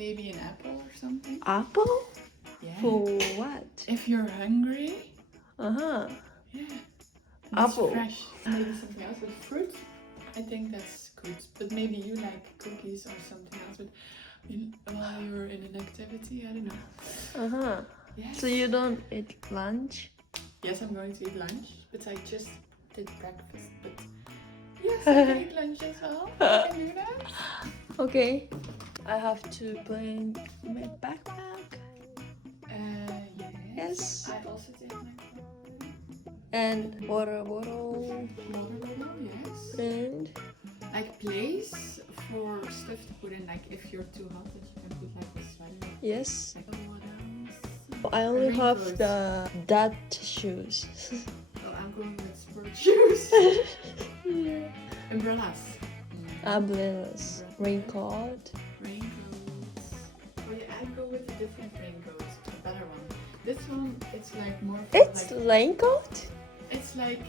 maybe an apple or something. Apple? Yeah. For what? If you're hungry. Uh-huh. Yeah. Apple. Fresh. Maybe something else with fruit. I think that's good. But maybe you like cookies or something else. But while you're in an activity, I don't know. Uh-huh. Yes. So you don't eat lunch? Yes, I'm going to eat lunch. But I just did breakfast. But yes, I can eat lunch as well. I can do that. Okay. I have to bring my backpack. Yes. I also did my And water bottle. water bottle, yes. And Like place for stuff to put in, like if you're too hot that you can put like a sweater. yes. Like what else? I only have Raincoat. the that shoes. Oh, I'm going with sport shoes. Yeah. Umbrellas. Umbrellas. Raincoat. Raincoats. Oh yeah, I go with a different raincoat, a better one. This one, it's like more for It's like, raincoat? it's like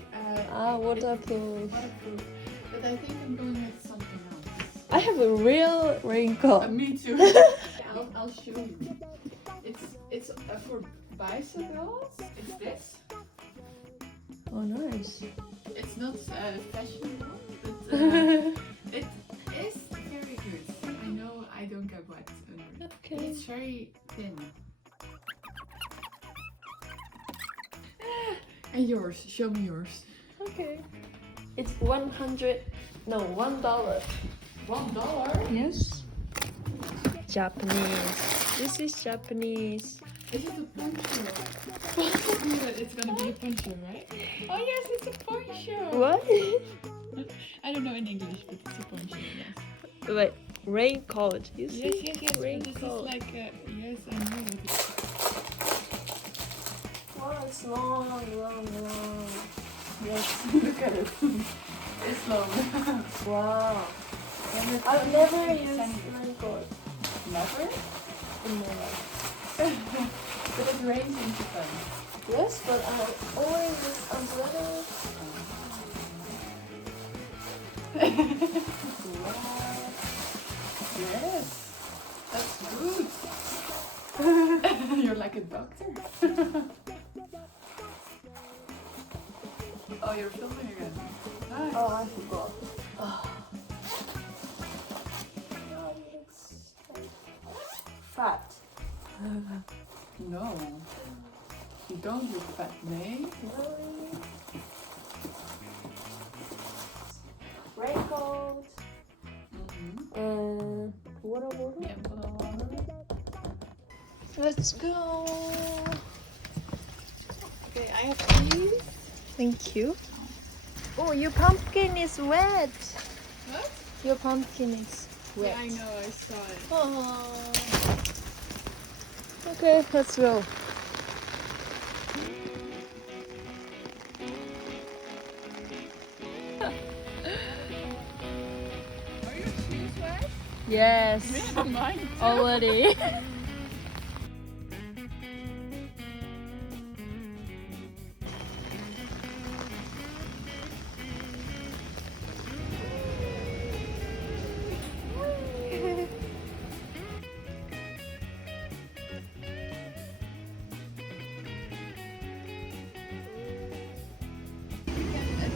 Waterproof. waterproof. But I think I'm going with something else. I have a real raincoat. Me too. I'll show you. It's for bicycles. It's this. Oh, nice. It's not fashionable, but it is very good. I know I don't get wet under it. Okay. It's very thin. And yours. Show me yours. Okay. It's $1. $1. $1? Yes. Japanese. This is Japanese. Is it a poncho? It's gonna be a poncho, right? Oh yes, it's a poncho. What? I don't know in English, but it's a poncho. Yes. Wait, raincoat. You see? Yes. But Raincoat. this is like a, yes, I know what it is. Wow, it's long. Yes, look at it. It's long. Wow. I've I've never used raincoat Never? in my life. But it rains in Japan. Yes, but I always use umbrellas. Wow. Yes, that's good. You're like a doctor. Oh, you're filming again. Nice. Oh, I forgot. Oh. It's fat. No. You don't look fat, May. Raincoat. Water bottle. Yeah, water. Let's go. Okay, I have these. Thank you. Oh, your pumpkin is wet. What? Your pumpkin is wet. Yeah, I know, I saw it. Oh. Okay, let's go. Are your shoes wet? Yes, Yeah, mine too. already.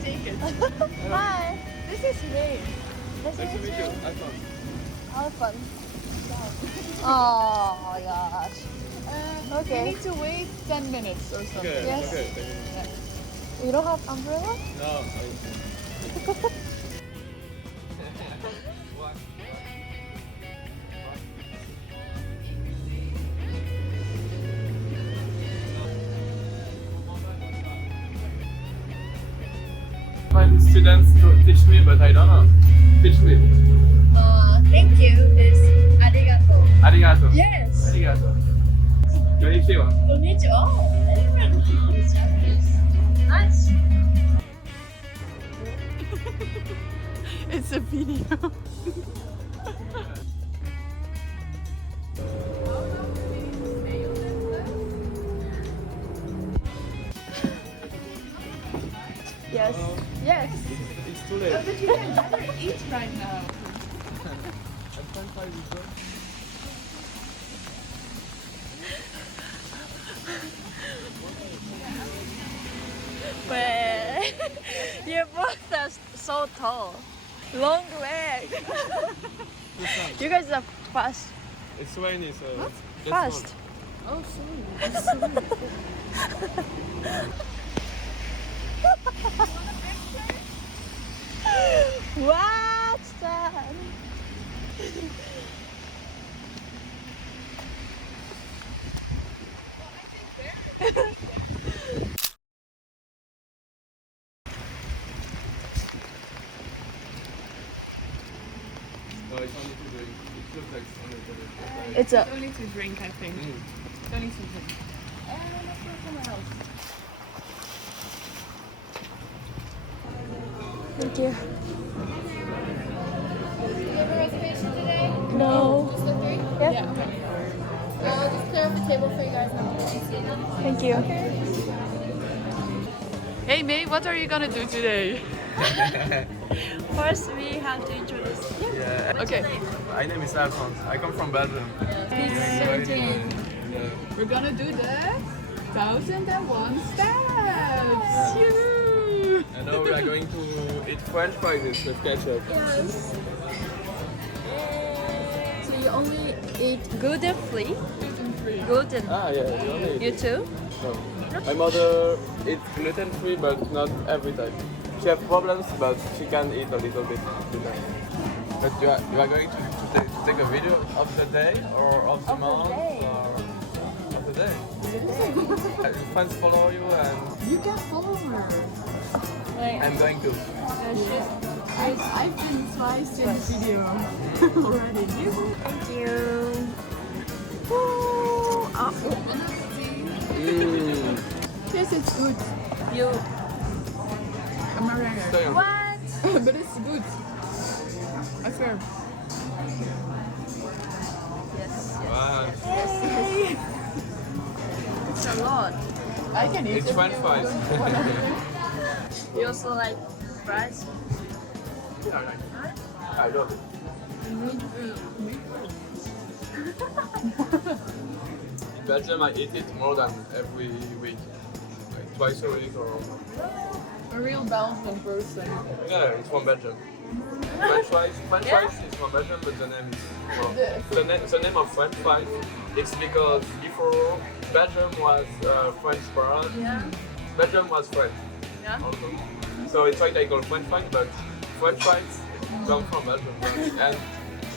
Take it. Hi, this is me. Nice to meet you. Alfon. Oh my gosh. Okay. You need to wait 10 minutes or something. Okay, Yes. okay. You don't have umbrella? No. My students to teach me, but I don't know. Teach me. Thank you. Is arigato. Arigato. Yes. Arigato. Konnichiwa. Konnichiwa. Oh, everyone knows Japanese. Nice. It's a video. Yes. Yes. It's too late. But you can never eat right now. I'm trying to find this one. But you both are so tall. Long leg. You guys are fast. It's rainy, so. Fast. Oh, sorry. What's that? No, it's only to drink. It looks like it's only to drink. It's a. Only to drink, I think. Only to drink. Let's go somewhere else. Thank you. Do you have a reservation today? No. Just the three? Yeah. Okay. I'll just clear up the table for you guys and I'll see you. Thank you. Hey, May, what are you gonna do today? First, we have to introduce. Yeah. Okay. My name is Alphonse. I come from Belgium. He's 17. Yeah. We're gonna do the 1001 steps. Yoo-hoo! And now we are going to eat French fries with ketchup. Yes. So you only eat gluten-free? Gluten-free. Gluten. Ah, yeah. You only eat You it. too? No. My mother eats gluten free, but not every time. She has problems, but she can eat a little bit. But you are going to take a video of the day or of the month day. or of the day. Friends follow you and You can follow her. I'm going to. I've been twice in the video already. Thank you. Ooh. Yes, it's good. You. American. What? But it's good. I swear. Yes. Wow. Yay. It's a lot. I can eat It's it. French if you fries. don't wanna. You also like fries? I love it. In Belgium, I eat it more than every week, like twice a week or. A real Belgian person. Yeah, it's from Belgium. French fries is from Belgium, but the name is the name of French fries. It's because before Belgium was French parent. Yeah. Belgium was French. Yeah. Also. So it's why they call French fries, but French fries come from Belgium. And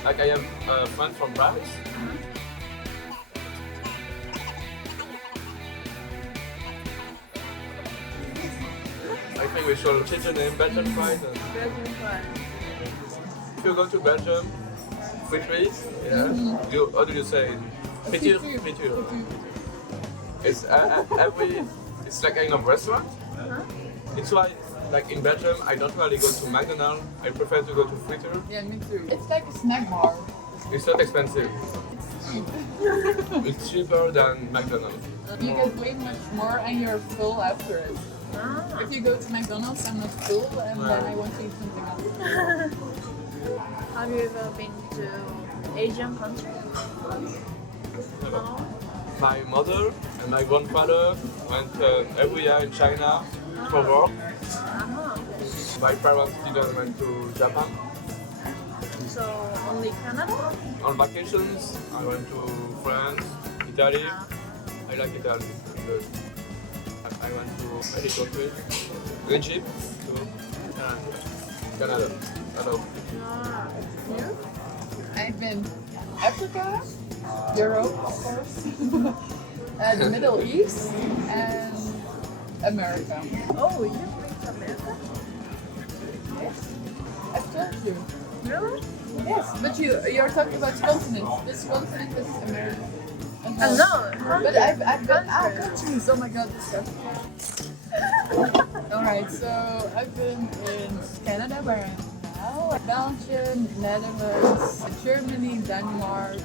like I have a friend from Paris. I think we should change the name Belgian fries. And Belgian fries. if you go to Belgium, frites, yeah. How do you say it? Friture. Friture. It's it's like a kind of restaurant. It's why, like in Belgium, I don't really go to McDonald's. I prefer to go to friture. Yeah, me too. It's like a snack bar. It's not expensive. It's cheap. It's cheaper than McDonald's. You get way much more and you're full after it. If you go to McDonald's, I'm not full and then I want to eat something else. Have you ever been to Asian country? No. My mother and my grandfather went every year in China for work. Okay. My parents didn't went to Japan. So only Canada? On vacations, I went to France, Italy. I like Italy. Good. I went to many countries. Egypt, too. And Canada. Hello. I've been Africa, Europe, of course, the Middle East, and America. Oh, you've been to America? Yes, I've told you. Really? Yes, but you're talking about continents. This continent is America. No. But I've been countries. Oh my god, this stuff. Alright, so I've been in Canada where I am now, Belgium, Netherlands, Germany, Denmark,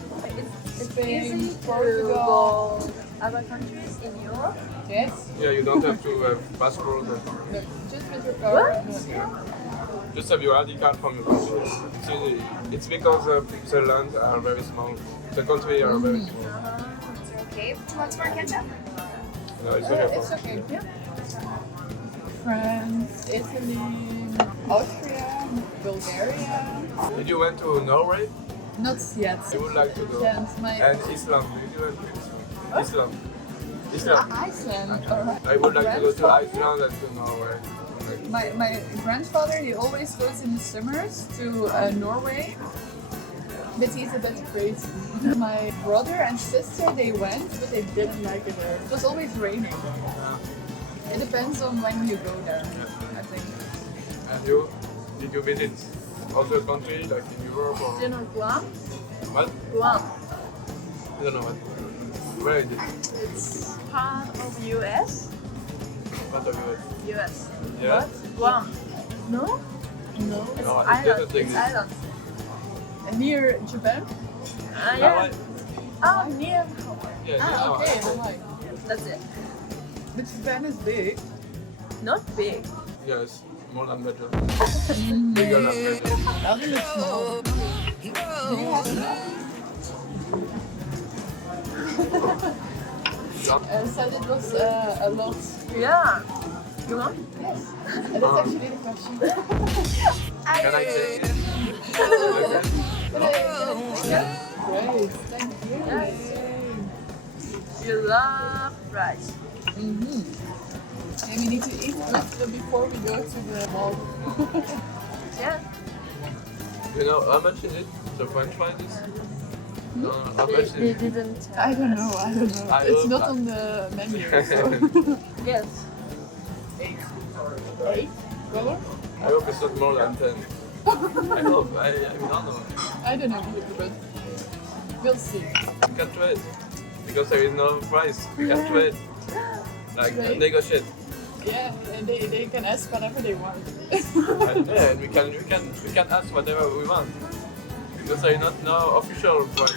Spain, Portugal. Other countries in Europe? Yes, Yeah, you don't have to have passport. no, just with your car. Just have your ID card from your country. It's easy. It's because the lands are very small. The country are very small. Okay. Do you want some more ketchup? No, it's okay. It's okay. France, Italy, Austria, Bulgaria. Did you went to Norway? Not yet. I would like to go. Yes, And Iceland. Did you went to Iceland? Iceland. Iceland. Alright. I would like to go to Grandfather- Iceland and to Norway. My grandfather, he always goes in the summers to Norway, but he's a bit crazy. My brother and sister, they went, but they didn't like it there. It was always raining. It depends on when you go there, I think. And you? Did you visit other countries like in Europe or Do you know Guam? what? Guam. I don't know what. Where is it? It's part of US. What of it? US. Yeah. What? Guam. No? No. It's No, I island. definitely It's exist. island. Near Japan? Yeah. Oh, near. Yeah, Ah, okay. yeah. Alright. That's it. But Japan is big. Not big. Yes, more than Belgium. Bigger than Belgium. Belgium is small. Do you have enough? Said it was a lot. Yeah. You want? Yes. That's actually the question. Can I take it? Great, thank you. Yes. You love rice. And we need to eat good before we go to the mall. Yeah. You know how much is it? The French fries? How much They is it? didn't. I don't know. I It's hope not not. on the menu. So. Yes. $8? I hope it's not more than 10. I hope. I don't know. I don't know, but we'll see. We can trade. Because there is no price. We can trade. Like, Trade? negotiate. Yeah, and they can ask whatever they want. Yeah, and we can ask whatever we want. Because there is not no official price.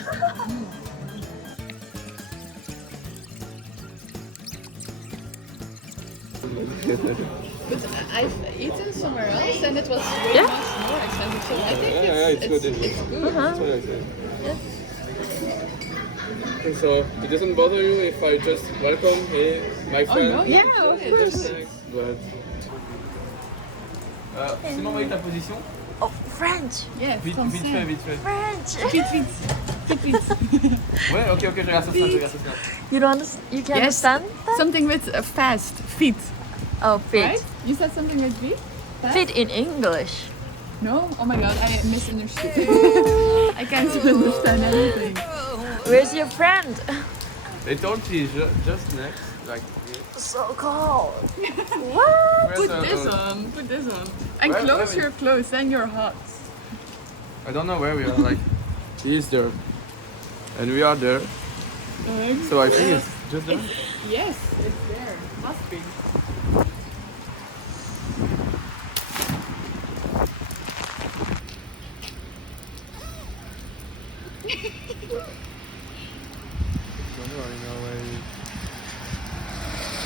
But I've eaten somewhere else and it was way much more expensive. So I think it's good. That's what I said. So it doesn't bother you if I just welcome, hey, my Oh friend. no, yeah, of course. But, c'est m'envoyer ta position? Oh, French. Yeah, Vite, français. vite fait, vite fait. French. Vite. Ouais, ok, je regarde ça, je regarde ça. You don't understand? You can Yes. understand that? Something with fast, feet, Oh, feet. right? You said something with feet? Fast? Feet in English. No? Oh my god, I misunderstood. I can't understand anything. Where's your friend? They told she's just next, like here. So cold. What? Where's Put this on, put this on. And Where- close where- your clothes, then you're hot. I don't know where we are, like, he is there. And we are there. So I think it's just there. Yes, it's there. Must be.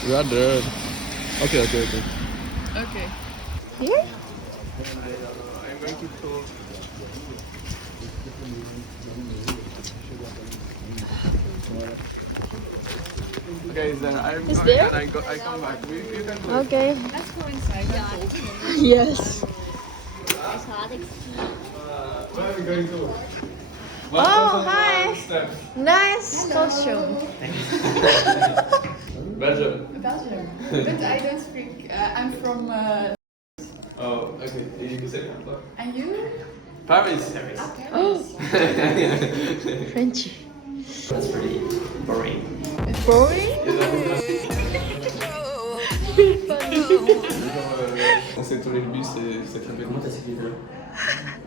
We are there. Okay. Okay. Here? I'm going to talk. Okay, then I'm Is going there? and I come back. You can do it. Okay. Let's go inside. Yes. Where are we going to? Oh, hi. Nice costume. Belgium. Belgium. But I don't speak. I'm from. Oh, okay. You say that. And you? Paris. Oh, Frenchy. That's pretty boring. Boring? On s'est tourné le bus et c'est très bien. Comment t'as suivi là?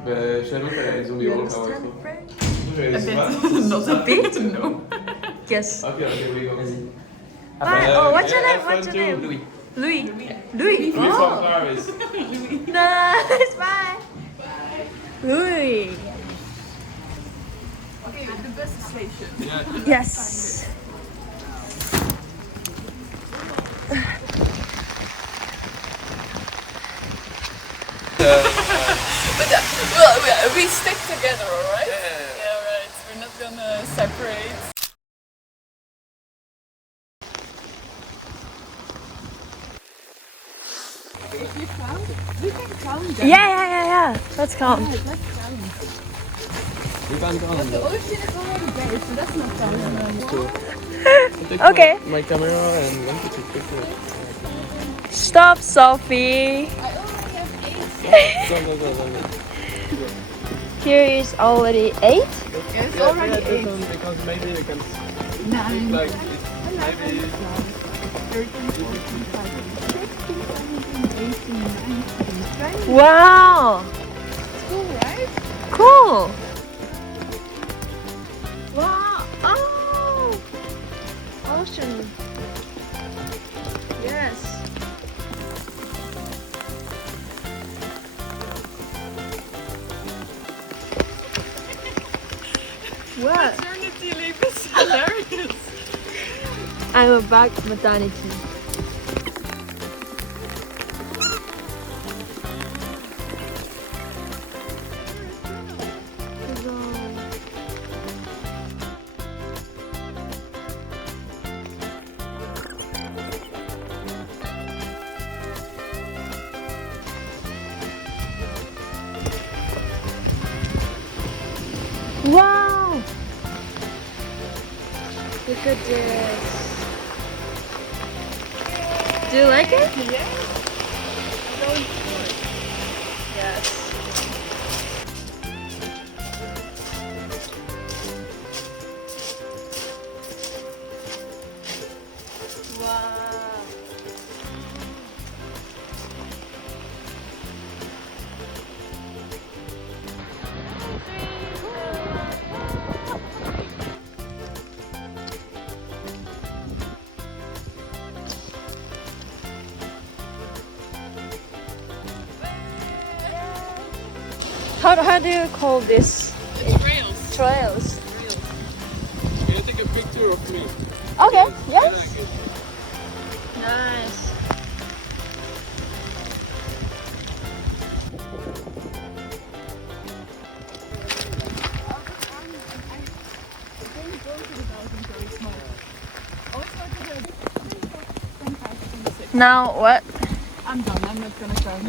Ben, je savais même qu'elles ont des You rôles par understand exemple. French? Not a bit, no. Yes. Ok, we go. Bye. Oh, what's your name? have What's fun your too, name? Louis. Louis. Louis. Louis Oh, from Paris. nice. Bye. Louis. Okay, the bus station. Yeah. Yes. But well, we stick together, alright? Yeah. Yeah, right. We're not gonna separate. can count them. Yeah. Let's count. Let's count. You can't But count. the ocean is already there, so that's not counting. Okay. My camera and want to take picture. Stop, Sophie. I only have 8. Go. Here is already 8. It's already 8. Because maybe you can 9. like it's maybe 13, 14, 15, 16, 17, 18, 19, 20. Wow. Cool, right? Cool. Wow. Oh. Ocean. Yes. What? Maternity leave is hilarious. I'm a back maternity. Wow! Look at this. Do you like it? Yes. Yes. Wow. How do you call this? Trails. Trails. can you take a picture of me? Okay, yes. Like it. Nice. Now what? I'm done. I'm not gonna count.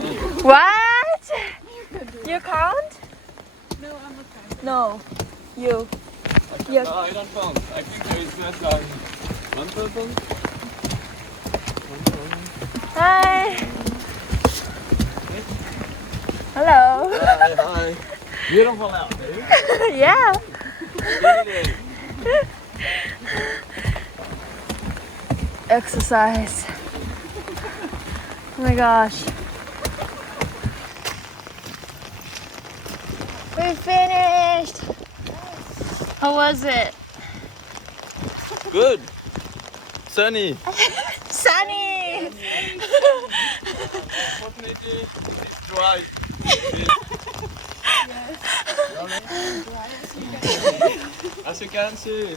What? You count? No, I'm not counting. No. You. No, I don't count. I think there is just like one person. Hi. Hello. Hi. Beautiful out, eh? Yeah. Exercise. Oh my gosh. We finished. How was it? Good. Sunny. Sunny. Unfortunately, it's dry. As you can see.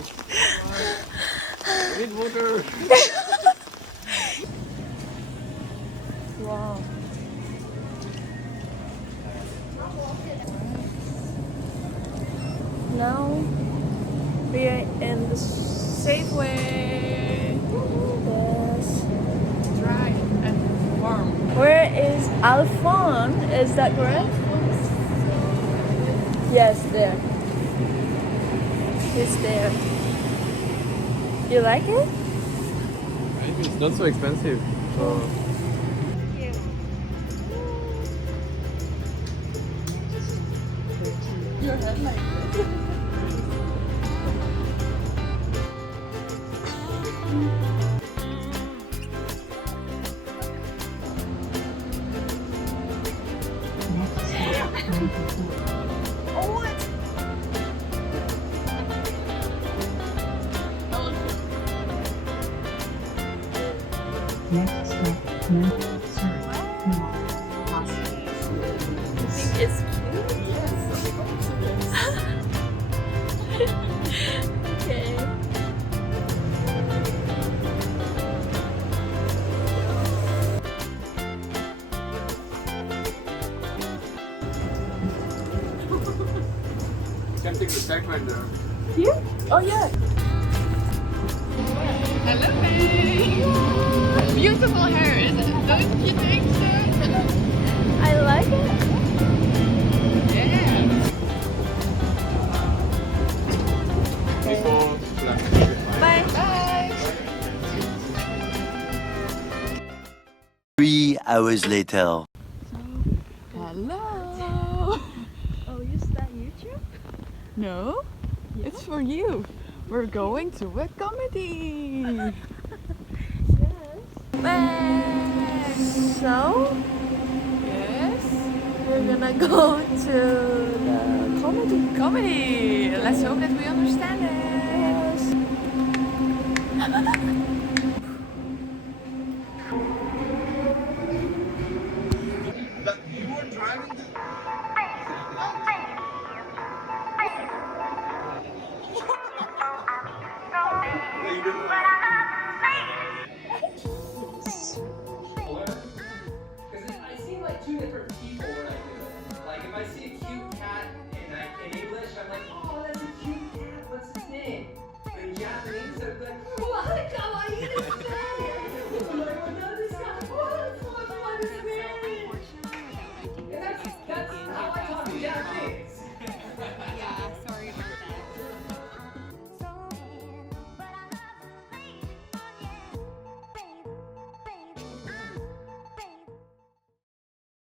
Need water. Wow. Now we are in the Safeway. Yes. Dry and warm. Where is Alphon? Is that correct? Yes, there. He's there. You like it? Maybe it's not so expensive. So. Your head like this. Next stop, no, sir, no, possible. You think it's cute? Yes, of course it is. Okay. You can take the tag right there. Here? Oh yeah. Hello, babe. Beautiful hair, isn't it? Don't you think so? I hours later. Hello. Oh, you start YouTube? No, it's for you. We're going to a comedy. So, Yes. we're gonna go to the comedy. Comedy. Let's hope that we understand it. But you were driving this